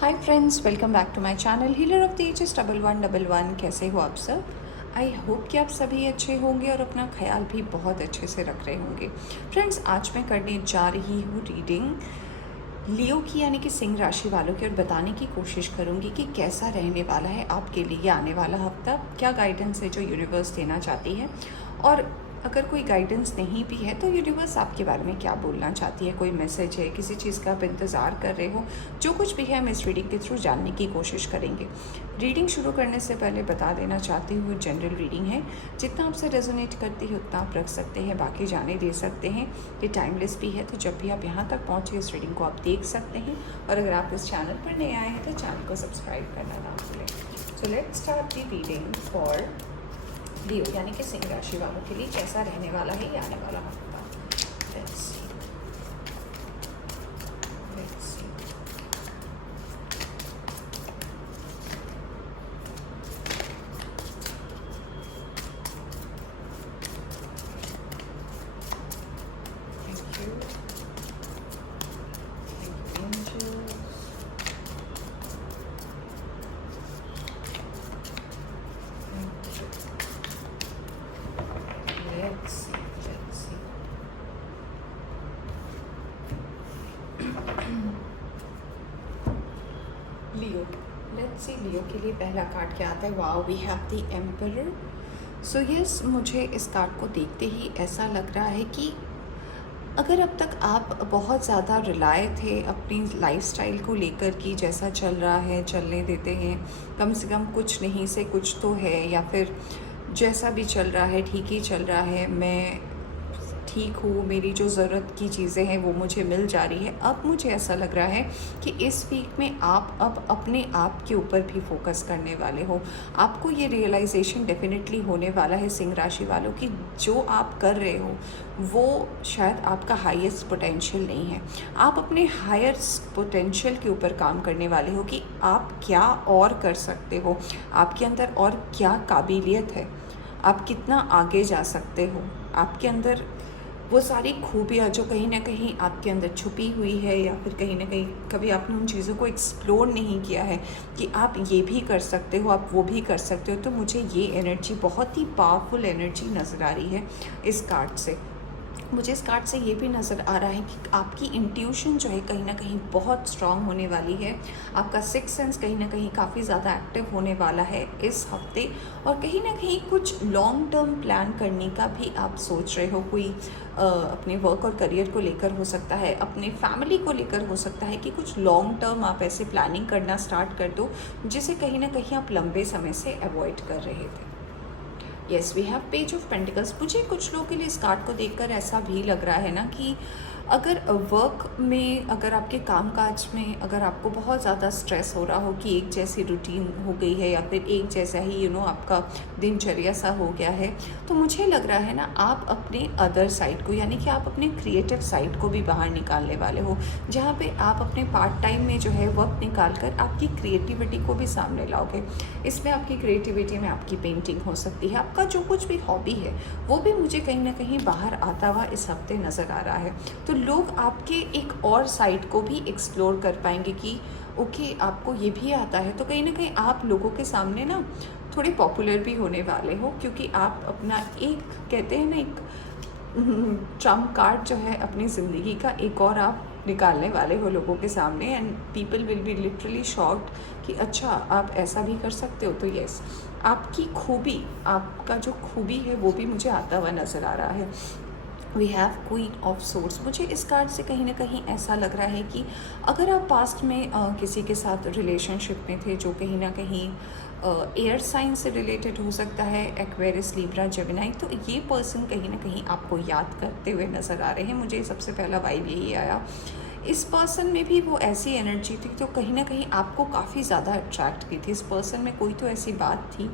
Hi friends, welcome back to my channel healer of the ages 1111। कैसे हो आप सब? आई होप कि आप सभी अच्छे होंगे और अपना ख्याल भी बहुत अच्छे से रख रहे होंगे। फ्रेंड्स, आज मैं करने जा रही हूँ रीडिंग लियो की, यानी कि सिंह राशि वालों की, और बताने की कोशिश करूँगी कि कैसा रहने वाला है आपके लिए आने वाला हफ्ता, क्या गाइडेंस है जो यूनिवर्स देना चाहती है। और अगर कोई गाइडेंस नहीं भी है तो यूनिवर्स आपके बारे में क्या बोलना चाहती है, कोई मैसेज है, किसी चीज़ का आप इंतज़ार कर रहे हो, जो कुछ भी है हम इस रीडिंग के थ्रू जानने की कोशिश करेंगे। रीडिंग शुरू करने से पहले बता देना चाहती हूँ, जनरल रीडिंग है, जितना आपसे रेजोनेट करती है उतना आप रख सकते हैं, बाकी जाने दे सकते हैं। ये टाइमलेस भी है, तो जब भी आप यहाँ तक पहुँचे इस रीडिंग को आप देख सकते हैं। और अगर आप इस चैनल पर नए आए हैं तो चैनल को सब्सक्राइब करना ना भूलें। So let's start the reading for Leo, यानी कि सिंह राशि वालों के लिए कैसा रहने वाला है ये आने वाला हफ्ता। Let's see. Let's see. Thank you. Thank you, angels. Thank you. Let's see. Let's see. Leo, let's see Leo के लिए पहला कार्ड क्या आता है। Wow, we have the emperor. So yes, मुझे इस कार्ड को देखते ही ऐसा लग रहा है कि अगर अब तक आप बहुत ज़्यादा रिलाय थे अपनी लाइफस्टाइल को लेकर कि जैसा चल रहा है चलने देते हैं, कम से कम कुछ नहीं से कुछ तो है, या फिर जैसा भी चल रहा है ठीक ही चल रहा है, मैं ठीक हूँ, मेरी जो ज़रूरत की चीज़ें हैं वो मुझे मिल जा रही है। अब मुझे ऐसा लग रहा है कि इस वीक में आप अब अपने आप के ऊपर भी फोकस करने वाले हो। आपको ये रियलाइजेशन डेफिनेटली होने वाला है सिंह राशि वालों की, जो आप कर रहे हो वो शायद आपका हाईएस्ट पोटेंशियल नहीं है। आप अपने हाईएस्ट पोटेंशियल के ऊपर काम करने वाले हो कि आप क्या और कर सकते हो, आपके अंदर और क्या काबिलियत है, आप कितना आगे जा सकते हो, आपके अंदर वो सारी खूबियाँ जो कहीं ना कहीं आपके अंदर छुपी हुई है, या फिर कहीं ना कहीं कभी आपने उन चीज़ों को एक्सप्लोर नहीं किया है कि आप ये भी कर सकते हो, आप वो भी कर सकते हो। तो मुझे ये एनर्जी, बहुत ही पावरफुल एनर्जी नज़र आ रही है इस कार्ड से। मुझे इस कार्ड से ये भी नज़र आ रहा है कि आपकी इंट्यूशन जो है कहीं ना कहीं बहुत स्ट्रांग होने वाली है। आपका सिक्स सेंस कहीं ना कहीं काफ़ी ज़्यादा एक्टिव होने वाला है इस हफ्ते, और कहीं ना कहीं कुछ लॉन्ग टर्म प्लान करने का भी आप सोच रहे हो। कोई अपने वर्क और करियर को लेकर हो सकता है, अपने फैमिली को लेकर हो सकता है कि कुछ लॉन्ग टर्म आप ऐसे प्लानिंग करना स्टार्ट कर दो जिसे कहीं ना कहीं आप लंबे समय से अवॉइड कर रहे थे। Yes, we have page of pentacles. मुझे कुछ लोगों के लिए इस कार्ड को देखकर ऐसा भी लग रहा है ना कि अगर वर्क में, अगर आपके कामकाज में अगर आपको बहुत ज़्यादा स्ट्रेस हो रहा हो कि एक जैसी रूटीन हो गई है, या फिर एक जैसा ही आपका दिनचर्या सा हो गया है, तो मुझे लग रहा है ना आप अपने अदर साइड को, यानी कि आप अपने क्रिएटिव साइड को भी बाहर निकालने वाले हो, जहाँ पे आप अपने पार्ट टाइम में जो है वक्त निकाल कर आपकी क्रिएटिविटी को भी सामने लाओगे। इसमें आपकी क्रिएटिविटी में आपकी पेंटिंग हो सकती है, आपका जो कुछ भी हॉबी है वो भी मुझे कहीं ना कहीं बाहर आता हुआ इस हफ्ते नज़र आ रहा है। तो लोग आपके एक और साइड को भी एक्सप्लोर कर पाएंगे कि ओके, आपको ये भी आता है। तो कहीं ना कहीं आप लोगों के सामने ना थोड़े पॉपुलर भी होने वाले हो, क्योंकि आप अपना एक, कहते हैं ना, एक ट्रम्प कार्ड जो है अपनी ज़िंदगी का एक और आप निकालने वाले हो लोगों के सामने, and people will be literally shocked कि अच्छा, आप ऐसा भी कर सकते हो। तो यस, आपकी खूबी, आपका जो खूबी है वो भी मुझे आता हुआ नज़र आ रहा है। We have queen of swords. मुझे इस कार्ड से कहीं ना कहीं ऐसा लग रहा है कि अगर आप पास्ट में किसी के साथ रिलेशनशिप में थे जो कहीं ना कहीं एयर साइन से रिलेटेड हो सकता है, एक्वेरियस, लिब्रा, जेमिनी, तो ये पर्सन कहीं ना कहीं आपको याद करते हुए नज़र आ रहे हैं। मुझे सबसे पहला वाइब यही आया। इस पर्सन में भी वो ऐसी एनर्जी थी तो कहीं ना कहीं आपको काफ़ी ज़्यादा अट्रैक्ट की थी। इस पर्सन में कोई तो ऐसी बात थी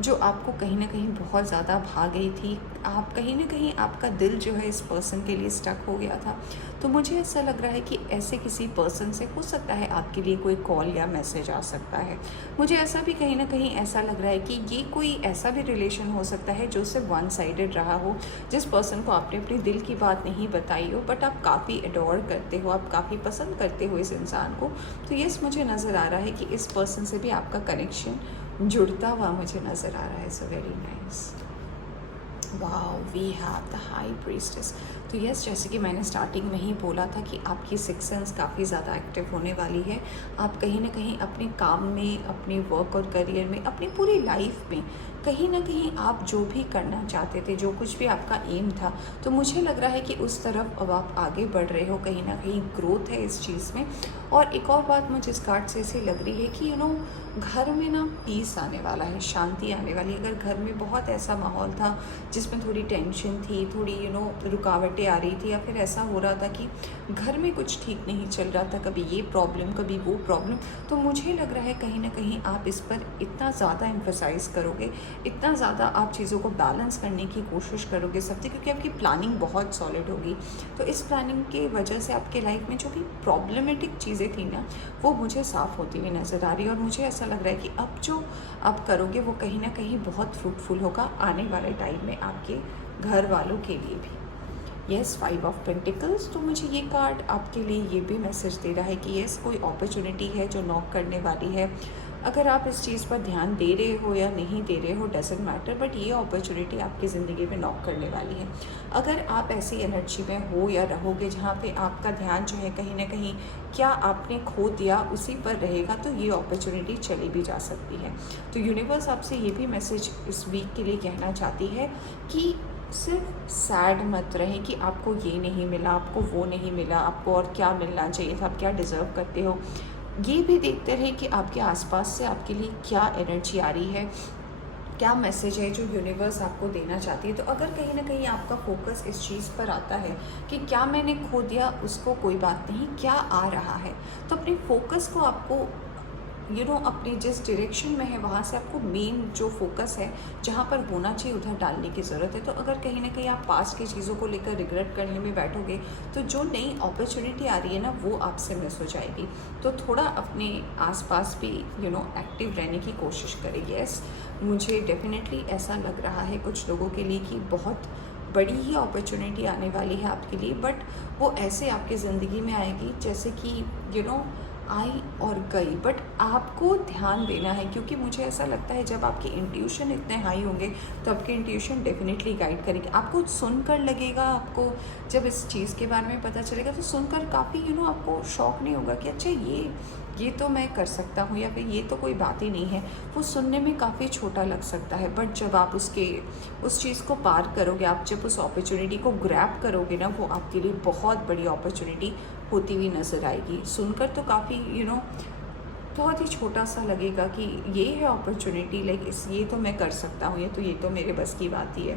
जो आपको कहीं न कहीं बहुत ज़्यादा भा गई थी। आप कहीं न कहीं आपका दिल जो है इस पर्सन के लिए स्टक हो गया था। तो मुझे ऐसा लग रहा है कि ऐसे किसी पर्सन से हो सकता है आपके लिए कोई कॉल या मैसेज आ सकता है। मुझे ऐसा भी कहीं न कहीं ऐसा लग रहा है कि ये कोई ऐसा भी रिलेशन हो सकता है जो सिर्फ वन साइडेड रहा हो, जिस पर्सन को आपने अपने दिल की बात नहीं बताई हो, बट आप काफ़ी एडोर करते हो, आप काफ़ी पसंद करते हो इस इंसान को। तो यस, मुझे नज़र आ रहा है कि इस पर्सन से भी आपका कनेक्शन जुड़ता हुआ मुझे नज़र आ रहा है। So very nice. Wow, we have the high priestess. तो यस, जैसे कि मैंने स्टार्टिंग में ही बोला था कि आपकी सिक्स सेंस काफ़ी ज़्यादा एक्टिव होने वाली है। आप कहीं ना कहीं अपने काम में, अपने वर्क और करियर में, अपनी पूरी लाइफ में कहीं ना कहीं आप जो भी करना चाहते थे, जो कुछ भी आपका एम था, तो मुझे लग रहा है कि उस तरफ अब आप आगे बढ़ रहे हो। कहीं ना कहीं ग्रोथ है इस चीज़ में। और एक और बात मुझे इस कार्ड से ऐसी लग रही है कि घर में ना पीस आने वाला है, शांति आने वाली है। अगर घर में बहुत ऐसा माहौल था जिसमें थोड़ी टेंशन थी, थोड़ी रुकावटें आ रही थी, या फिर ऐसा हो रहा था कि घर में कुछ ठीक नहीं चल रहा था, कभी ये प्रॉब्लम कभी वो प्रॉब्लम, तो मुझे लग रहा है कहीं ना कहीं आप इस पर इतना ज़्यादा एम्फसाइज़ करोगे, इतना ज़्यादा आप चीज़ों को बैलेंस करने की कोशिश करोगे सबसे, क्योंकि आपकी प्लानिंग बहुत सॉलिड होगी। तो इस प्लानिंग की वजह से आपके लाइफ में जो भी प्रॉब्लमेटिक चीज़ें थी ना, वो मुझे साफ़ होती हुई नज़र आ रही है। और मुझे ऐसा लग रहा है कि अब जो आप करोगे वो कहीं ना कहीं बहुत फ्रूटफुल होगा आने वाले टाइम में आपके घर वालों के लिए भी। Yes, 5 of pentacles. तो मुझे ये कार्ड आपके लिए ये भी मैसेज दे रहा है कि यस, कोई अपॉर्चुनिटी है जो नॉक करने वाली है। अगर आप इस चीज़ पर ध्यान दे रहे हो या नहीं दे रहे हो डजेंट मैटर, बट ये अपॉर्चुनिटी आपकी ज़िंदगी में नॉक करने वाली है। अगर आप ऐसी एनर्जी में हो या रहोगे जहाँ पे आपका ध्यान जो है कहीं ना कहीं क्या आपने खो दिया उसी पर रहेगा, तो ये अपॉर्चुनिटी चली भी जा सकती है। तो यूनिवर्स आपसे ये भी मैसेज इस वीक के लिए कहना चाहती है कि सिर्फ सैड मत रहें कि आपको ये नहीं मिला, आपको वो नहीं मिला, आपको और क्या मिलना चाहिए था, आप क्या डिज़र्व करते हो। ये भी देखते रहे कि आपके आसपास से आपके लिए क्या एनर्जी आ रही है, क्या मैसेज है जो यूनिवर्स आपको देना चाहती है। तो अगर कहीं ना कहीं आपका फोकस इस चीज़ पर आता है कि क्या मैंने खो दिया, उसको कोई बात नहीं, क्या आ रहा है, तो अपने फोकस को आपको अपनी जिस डायरेक्शन में है वहाँ से आपको मेन जो फोकस है जहाँ पर होना चाहिए उधर डालने की ज़रूरत है। तो अगर कहीं ना कहीं आप पास्ट की चीज़ों को लेकर रिग्रेट करने में बैठोगे तो जो नई अपॉर्चुनिटी आ रही है ना, वो आपसे मिस हो जाएगी। तो थोड़ा अपने आसपास भी एक्टिव रहने की कोशिश करें। यस, मुझे डेफिनेटली ऐसा लग रहा है कुछ लोगों के लिए कि बहुत बड़ी ही अपॉर्चुनिटी आने वाली है आपके लिए, बट वो ऐसे आपकी ज़िंदगी में आएगी जैसे कि आई और गई, बट आपको ध्यान देना है। क्योंकि मुझे ऐसा लगता है जब आपके इंट्यूशन इतने हाई होंगे तो आपके इंट्यूशन डेफिनेटली गाइड करेंगे। आपको सुनकर लगेगा, आपको जब इस चीज़ के बारे में पता चलेगा तो सुनकर काफ़ी आपको शौक नहीं होगा कि अच्छा ये तो मैं कर सकता हूँ, या फिर ये तो कोई बात ही नहीं है। वो सुनने में काफ़ी छोटा लग सकता है, बट जब आप उस चीज़ को पार करोगे, आप जब उस अपॉर्चुनिटी को ग्रैब करोगे ना, वो आपके लिए बहुत बड़ी अपॉर्चुनिटी होती हुई नज़र आएगी। सुनकर तो काफ़ी बहुत ही छोटा सा लगेगा कि ये है अपॉर्चुनिटी, लाइक ये तो मैं कर सकता हूँ, ये तो मेरे बस की बात ही है।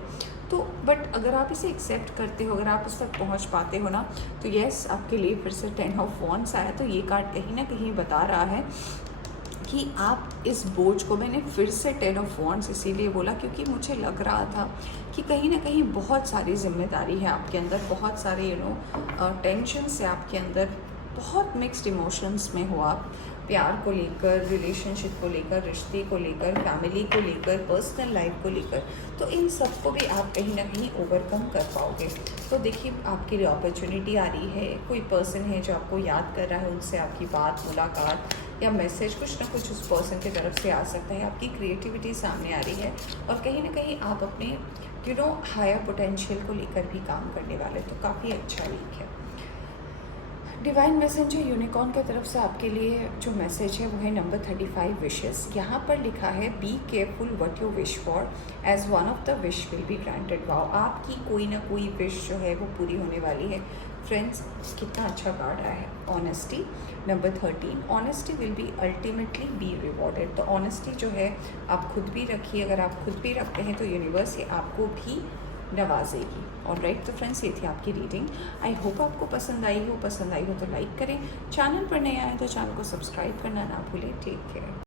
तो बट अगर आप इसे एक्सेप्ट करते हो, अगर आप उस तक पहुँच पाते हो ना, तो यस, आपके लिए फिर से 10 ऑफ वॉन्ड्स आया। तो ये कार्ड कहीं ना कहीं बता रहा है कि आप इस बोझ को, मैंने फिर से 10 ऑफ वॉन्ड्स इसीलिए बोला क्योंकि मुझे लग रहा था कि कहीं ना कहीं बहुत सारी जिम्मेदारी है आपके अंदर, बहुत सारे टेंशन है आपके अंदर, बहुत मिक्स्ड इमोशंस में हो आप, प्यार को लेकर, रिलेशनशिप को लेकर, रिश्ते को लेकर, फैमिली को लेकर, पर्सनल लाइफ को लेकर। तो इन सब को भी आप कहीं ना कहीं ओवरकम कर पाओगे। तो देखिए, आपके लिए अपॉर्चुनिटी आ रही है, कोई पर्सन है जो आपको याद कर रहा है, उनसे आपकी बात, मुलाकात या मैसेज कुछ ना कुछ उस पर्सन की तरफ से आ सकता है। आपकी क्रिएटिविटी सामने आ रही है और कहीं ना कहीं आप अपने हायर पोटेंशियल को लेकर भी काम करने वाले। तो काफ़ी अच्छा वीक है। डिवाइन मैसेंजर यूनिकॉर्न की तरफ से आपके लिए जो मैसेज है वो है नंबर 35 विशेस। यहाँ पर लिखा है be careful what you wish for as one of the wish will be granted. Wow, आपकी कोई ना कोई विश जो है वो पूरी होने वाली है। फ्रेंड्स, कितना अच्छा कार्ड आया है। Honesty number 13, honesty will be ultimately be rewarded. तो ऑनेस्टी जो है आप खुद भी रखिए, अगर आप खुद भी रखते हैं तो यूनिवर्स ये आपको भी नवाजेगी। और राइट, तो फ्रेंड्स, ये थी आपकी रीडिंग। आई होप आपको पसंद आई हो तो लाइक करें, चैनल पर नए आए तो चैनल को सब्सक्राइब करना ना भूलें। Take care.